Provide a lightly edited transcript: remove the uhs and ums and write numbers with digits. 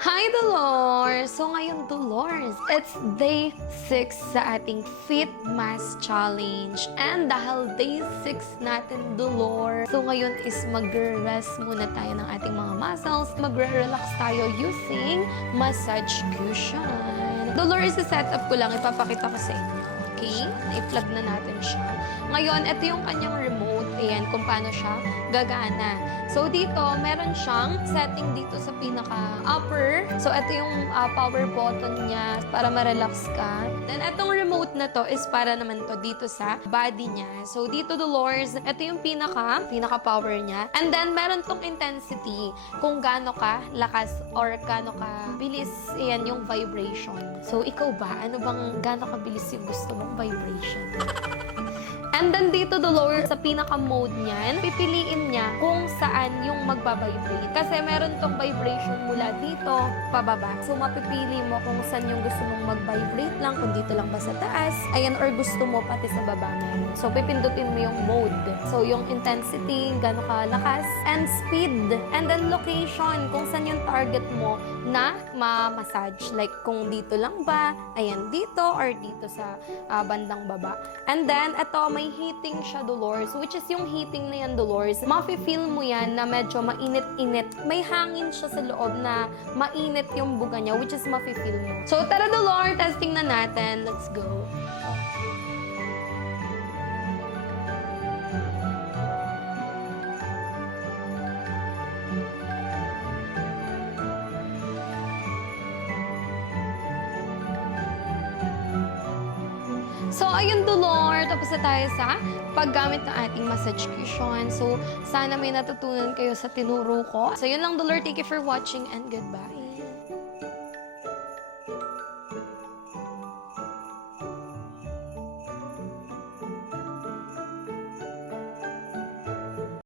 Hi, Dolores! So ngayon, Dolores, it's day 6 sa ating Fit Mass Challenge. And dahil day 6 natin, Dolores, so ngayon is magre-rest muna tayo ng ating mga muscles. Magre-relax tayo using massage cushion. Dolores, set up ko lang, ipapakita ko sa inyo. Okay? I-plug na natin siya. Ngayon, ito yung kanyang remote. Ayan, kung paano siya gagana. So, dito, meron siyang setting dito sa pinaka-upper. So, ito yung power button niya para ma-relax ka. Then, itong remote na to is para naman to dito sa body niya. So, dito, Dolores, ito yung pinaka-power niya. And then, meron tong intensity kung gaano ka lakas or gaano ka bilis. Ayan, yung vibration. So, ikaw ba? Ano bang gaano kabilis yung gusto mong vibration? And then dito, Dolores, sa pinaka-mode niyan, pipiliin niya kung saan yung magbabibrate. Kasi meron tong vibration mula dito, pababa. So, mapipili mo kung saan yung gusto mong mag-vibrate lang, kung dito lang ba sa taas, ayan, or gusto mo pati sa baba meron. So, pipindutin mo yung mode. So, yung intensity, gano'n kalakas, and speed, and then location, kung saan yung target mo na ma-massage. Like, kung dito lang ba, ayan, dito, or dito sa bandang baba. And then, ito, may heating siya, Dolores, which is yung heating na yan, Dolores. Mafe-feel mo yan na medyo mainit-init. May hangin siya sa loob na mainit yung buga niya, which is mafe-feel mo. So, tara, Dolores, testing na natin. Let's go. So, ayun, Dolores, tapos na tayo sa paggamit ng ating massage cushion. So, sana may natutunan kayo sa tinuro ko. So, yun lang, Dolores. Thank you for watching and goodbye.